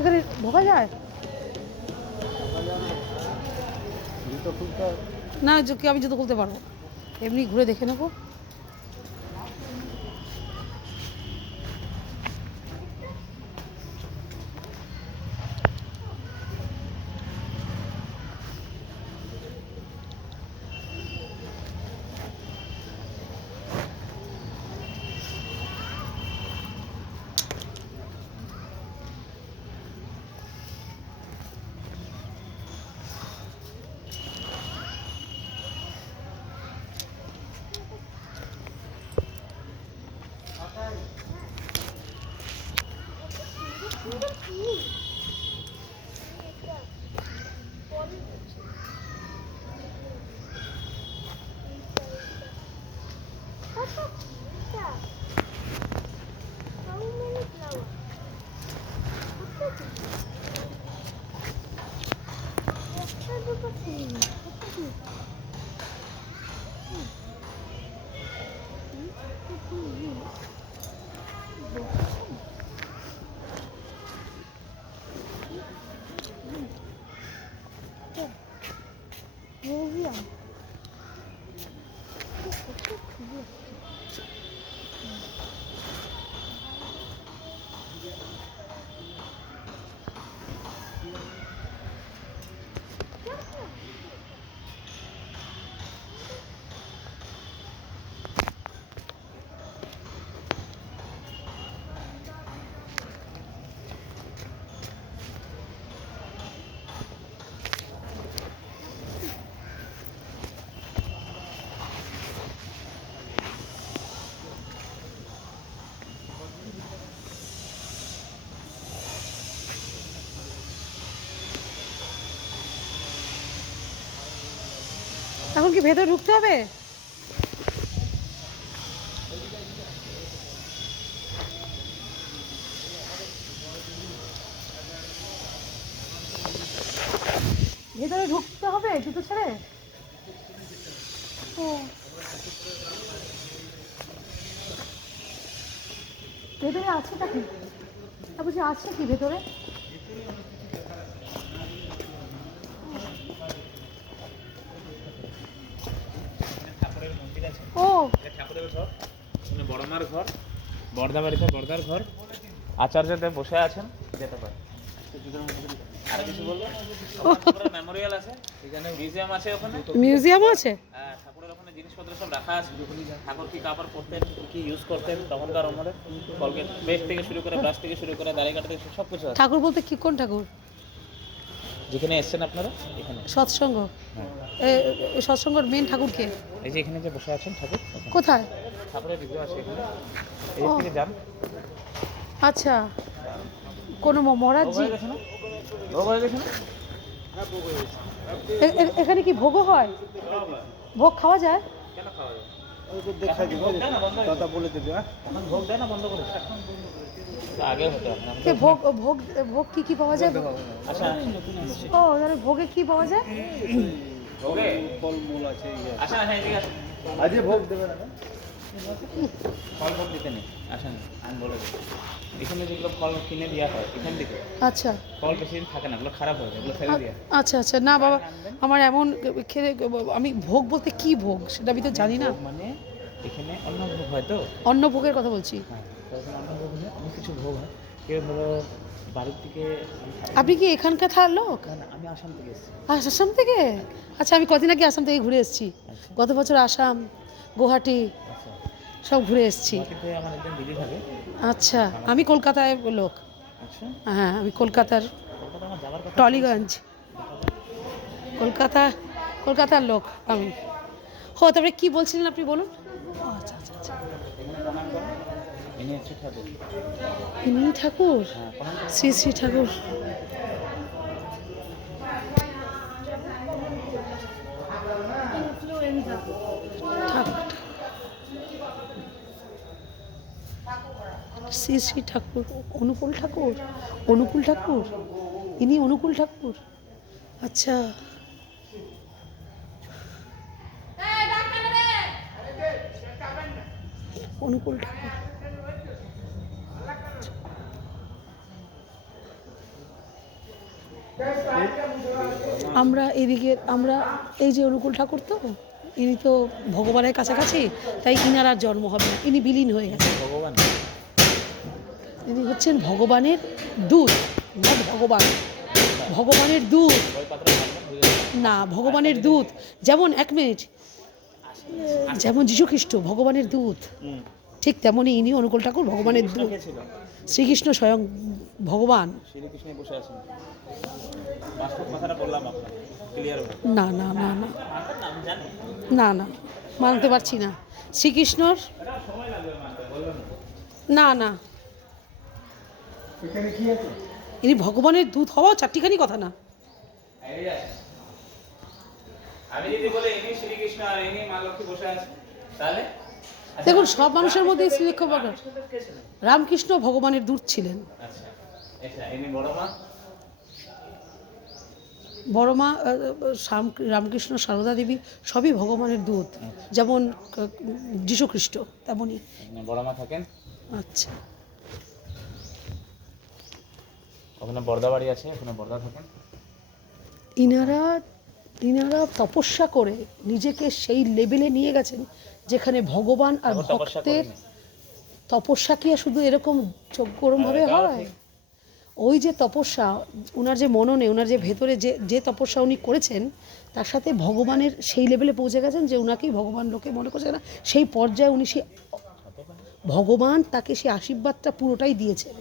এখানে ঢোকা যায় না? আমি জুতো খুলতে পারবো, এমনি ঘুরে দেখে নেবো। এখন কি ভেতরে ঢুকতে হবে? ভেতরে ঢুকতে হবে জুতো ছেড়ে? ও, ভেতরে আছেটা কি? বলছি আছে কি ভেতরে? ও, ঠাকুরের ঘর, বড় মার ঘর, বর্দা বাড়িতে বর্দার ঘর, আচার্যদেব বসে আছেন, যেতে পারে। আর কিছু বলবো? মেমোরিয়াল আছে, এখানে মিউজিয়াম আছে, ওখানে মিউজিয়ামও আছে। হ্যাঁ, ঠাকুরের ওখানে জিনিসপত্র সব রাখা আছে। ঠাকুর কি কাপড় পরতেন, কি ইউজ করতেন তখনকার আমলে, কলগেট পেস্ট থেকে শুরু করে, ব্রাশ থেকে শুরু করে, দাড়ি কাটা থেকে সব কিছু আছে। ঠাকুর বলতে কি, কোন ঠাকুর? যেখানে এসছেন আপনারা, এখানে সৎসঙ্গ। সৎসঙ্গর মেন ঠাকুর কে? এই যে এখানে যে বসে আছেন ঠাকুর, কোথায়? ঠাকুরের ভিডিও আছে এখানে, এই থেকে যান। আচ্ছা, কোন মহারাজজি? ভোগ হয়ে গেছে না? এখানে কি ভোগও হয়? ভোগ খাওয়া যায়? কেন খাওয়া যায়? দেখা দিব দাদা বলে দেবে। এখন ভোগ দেয় না, বন্ধ করে আগে হতো। ভোগ ভোগ ভোগ কি কি পাওয়া যায়? আচ্ছা, ও, তাহলে ভোগে কি পাওয়া যায়? ভোগে ফলমূল আছে। আচ্ছা আচ্ছা, ঠিক আছে, আজকে ভোগ দেবে না? ফল ভোগ দিতে নেই। আসেন, আমি বলে দেবো। এখানে যেগুলো ফল কিনে দেওয়া হয় এখান থেকে, আচ্ছা, ফল বেশি দিন থাকে না, এগুলো খারাপ হয়ে যায়, এগুলো ফেলে দেওয়া। আচ্ছা আচ্ছা। না বাবা, আমার এমন খেলে, আমি ভোগ বলতে কি ভোগ সেটা আমি তো জানি না। মানে এখানে অন্য ভোগ হয় তো। অন্ন ভোগের কথা বলছি। হ্যাঁ, তো এখানে অন্য ভোগ হয়, অনেক কিছু ভোগ হয়। কেউ ধরো বাড়ির থেকে। আপনি কি এখানকার থার লোক? না, আমি আসাম থেকে এসেছি। আসাম থেকে? আচ্ছা, আমি কদিন আগে আসাম থেকে ঘুরে এসেছি। গত বছর আসাম, গুয়াহাটি আচ্ছা, সব ঘুরে এসেছি। কিন্তু আমার একদম দিদি থাকে। আচ্ছা, আমি কলকাতায় লোক। আচ্ছা, হ্যাঁ, আমি কলকাতার কলকাতা আমার যাওয়ার কথা। টলিগঞ্জ, কলকাতার লোক আমি। তারপরে কি বলছিলেন আপনি, বলুন। আচ্ছা আচ্ছা আচ্ছা, ইনি হচ্ছে ঠাকুর। ইনি ঠাকুর? শ্রী শ্রী ঠাকুর। ঠাকুর শ্রী শ্রী ঠাকুর, অনুকূল ঠাকুর, অনুকূল ঠাকুর, ইনি অনুকূল ঠাকুর। আচ্ছা, অনুকূল ঠাকুর। আমরা এই যে অনুকূল ঠাকুর, তো ইনি তো ভগবানের কাছাকাছি, তাই ইনার আর জন্ম হবে না, ইনি বিলীন হয়ে গেছে। ভগবান ইনি হচ্ছেন ভগবানের দূত, না ভগবান, ভগবানের দূত। ওই পাত্রে থাকবেন, বুঝে গেলেন? না, ভগবানের দূত, যেমন 1 মিনিট, যেমন যীশুখ্রিস্ট ভগবানের দূত, ঠিক তেমনই ইনি অনুকূল ঠাকুর ভগবানের দূত। কে ছিল? শ্রীকৃষ্ণ স্বয়ং ভগবান। শ্রীকৃষ্ণ বসে আছেন। বাস্তব কথাটা বললাম আপনাকে, ক্লিয়ার হবে। না না না না আপনার নাম জানি। না না, মানতে পারছি না। শ্রীকৃষ্ণর এটা সময় লাগবে মানতে, বলবেন না না, এখানে কি আছে? ইনি ভগবানের দূত হওয়াও চারটিখানি কথা না। এই আছে। আমি যদি বলে ইনি শ্রীকৃষ্ণ আর ইনি মা লক্ষ্মী বসে আছে, তাহলে দেখুন, সব মানুষের মধ্যে শ্রীলেখ্য প্রকার। রামকৃষ্ণদেব কে ছিলেন? রামকৃষ্ণ ভগবানের দূত ছিলেন। আচ্ছা, এটা ইনি বড় মা। বড় মা রামকৃষ্ণ, সারদা দেবী সবই ভগবানের দূত, যেমন যীশুখ্রিস্ট তেমনই। এখানে বড় মা থাকেন। আচ্ছা, ওখানে বর্দা বাড়ি আছে, ওখানে বর্দা থাকেন। ইনারা তপস্যা করে নিজেকে সেই লেভেলে নিয়ে গেছেন যেখানে ভগবান আর তখন তপস্যা ভক্তের করেনি। তপস্যা কি আর শুধু এরকম চোখগরমভাবে এটাও হয়? ঠিক। ওই যে তপস্যা, ওনার যে মননে, ওনার যে ভেতরে যে তপস্যা উনি করেছেন, তার সাথে ভগবানের সেই লেভেলে পৌঁছে গেছেন যে ওনাকেই ভগবান লোকে মনে করছে না, সেই পর্যায়ে উনি ভগবান তাকে সেই আশীর্বাদটা পুরোটাই দিয়েছেন।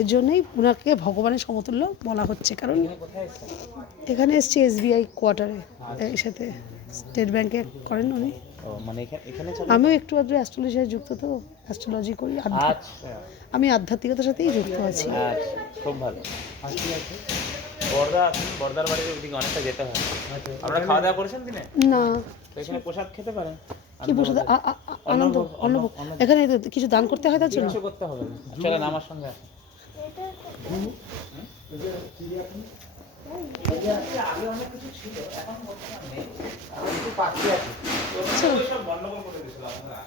এর জন্যই ওনাকে ভগবানের সমতুল্য বলা হচ্ছে। কারণ এখানে কোথায় এসেছেন? এখানে এসছে SBI কোয়ার্টারে, এর সাথে স্টেট ব্যাংকে করেন উনি। ও মানে এখানে আমিও একটু আধটু অ্যাস্ট্রোলজিতে যুক্ত, তো অ্যাস্ট্রোলজি করি, আচ্ছা আমি আধ্যাত্মিকতার সাথেই যুক্ত আছি। আচ্ছা, খুব ভালো। বর্দা আছেন, বর্দার বাড়ির ওইদিকে অনেকটা যেতে হয়। আমরা খাওয়া দাওয়া করেছেন দিনে? না, তো এখানে প্রসাদ খেতে পারেন। কি বসে আনন্দ অন্নভোগ, এখানে তো কিছু দান করতে হয় তার জন্য। কিছু করতে হবে না, চলেন আমার সঙ্গে আসুন। আগে অনেক কিছু ছিল, এখন বর্তমানে নেই। এখন কিছু পাখি আছে। আচ্ছা, সব গন্ডগোল করে দিয়েছিল আপনারা।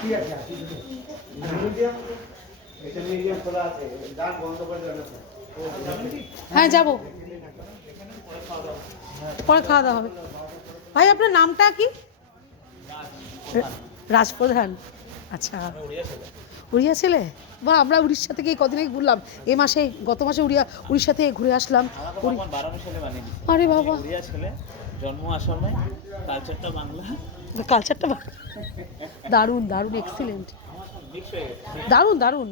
কি আছে? মিউজিয়াম, এটা মিউজিয়াম খোলা আছে, গান বন্ধ করে দেওয়া আছে। হ্যাঁ যাবো, পরে খাওয়া দাওয়া হবে। ভাই আপনার নামটা কি? রাজপ্রধান। আচ্ছা, উড়িয়া ছেলে। উড়িয়া ছেলে? বা আমরা উড়িষ্যা থেকে এই কদিন আগে ঘুরলাম, গত মাসে উড়িষ্যা থেকে ঘুরে আসলাম। আমাকে ভগবান বারাণসী ছেলে বানিয়ে দিয়েছে। আরে বাবা, উড়িয়া ছেলে, জন্ম আসামে, কালচারটা বাংলা, কালচারটা দারুণ দারুণ, এক্সিলেন্ট, মিক্স হয়ে গেছে। দারুণ দারুণ।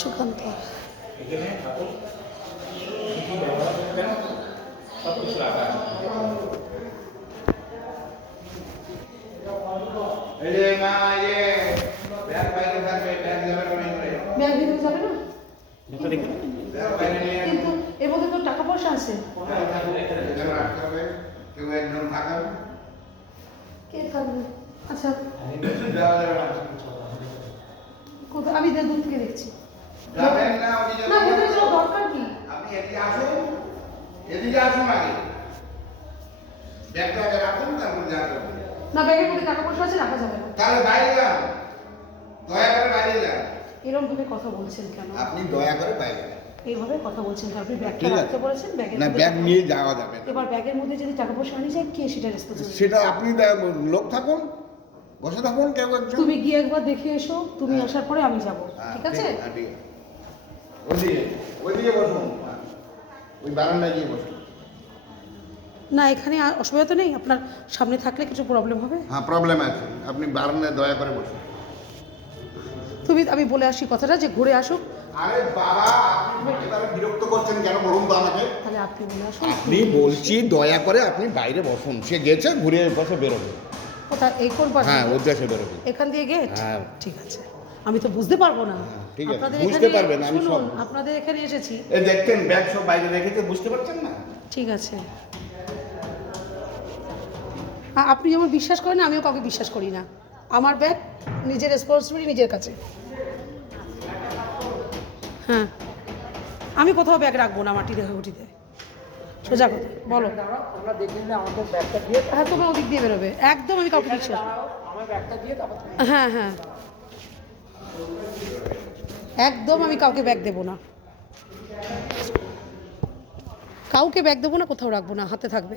সুকান্ত, এই যে মা, এই যে ব্যাগ বাইরে থাকবে, ব্যাগ যাবে না ভিতরে। ব্যাগ ভিতরে যাবে না? এটা দেখুন। ব্যাগ বাইরে নিয়ে কিন্তু এর মধ্যে তো টাকা পয়সা আছে। এখানে রাখতে হবে। কেউ একজন থাকবে। কে থাকবে? আচ্ছা, যাওয়া যাবে না। কোথায়? আমি দূর থেকে দেখছি। যাবেন না, ওদিকে না, ভেতরে যাওয়ার দরকার কি? আপনি এদিকে আসুন। এদিকে আসুন আগে। ব্যাগটা আগে রাখুন, তারপর যাবেন। না, ব্যাগের মধ্যে টাকা পয়সা আছে, রাখা যাবে না। তাহলে বাইরে যান। দয়া করে বাইরে যান। এরকম ভাবে কথা বলছেন কেন? আপনি দয়া করে বাইরে যান। এইভাবে কথা বলছেন কেন? আপনি ব্যাগটা ঠিক আছে। রাখতে বলেছেন, ব্যাগের না, মধ্যে ব্যাগ নিয়ে যাওয়া যাবে না। এবার ব্যাগের মধ্যে যদি টাকা পয়সা আনি যায়, কে সেটা রেসপন্সিবল? সেটা আপনি লোক থাকুন, বসে থাকুন, কেউ একজন। তুমি গিয়ে একবার দেখে এসো, তুমি আসার পরে আমি যাব, হ্যাঁ, ঠিক আছে? হ্যাঁ, ঠিক আছে। ওইদিকে বসুন, ওই বারান্দায় গিয়ে বসুন। না, এখানে আর অসুবিধা তো নেই, আপনার সামনে থাকলে কিছু প্রবলেম হবে? হ্যাঁ, প্রবলেম আছে, আপনি বারান্দায় দয়া করে বসুন। আমি বলে আসি কথাটা যে ঘুরে আসুক, আরে বাবা, আপনি এবারে বিরক্ত করছেন কেন বলুন তো আমাকে? তাহলে আপনি বলে আসুন। আপনি বলছি দয়া করে আপনি বাইরে বসুন, সে গেছে ঘুরে বসে বেরোবে। কোথায় এই কোন পাশে? হ্যাঁ ওর দেশে বেরোবে। এখান দিয়ে গেট? হ্যাঁ। ঠিক আছে, আমি তো বুঝতে পারবো না। ঠিক আছে, আপনাদের বুঝতে এখানে পারবেন, আমি শুনুন, সব- আপনাদের এখানে এসেছি। এই দেখতেন ব্যাগ সব বাইরে রেখেছে, বুঝতে পারছেন না? ঠিক আছে, আপনি যেমন বিশ্বাস করেন না, আমিও কাউকে বিশ্বাস করি না। আমার ব্যাগ, নিজের রেসপন্সিবিলিটি নিজের কাছে। হ্যাঁ, আমি কোথাও ব্যাগ রাখবো না মাটিতে ঘটিতে, সোজা কথা বলো। আমরা দেখে নিলে আমাদের ব্যাগটা দিয়ে হ্যাঁ, তোমার ওদিক দিয়ে বেরোবে, একদম আমি কাউকে বিশ্বাস আমার ব্যাগটা দিয়ে তারপর হ্যাঁ হ্যাঁ, একদম আমি কাউকে ব্যাগ দেবো না, কাউকে ব্যাগ দেবো না, কোথাও রাখবো না, হাতে থাকবে।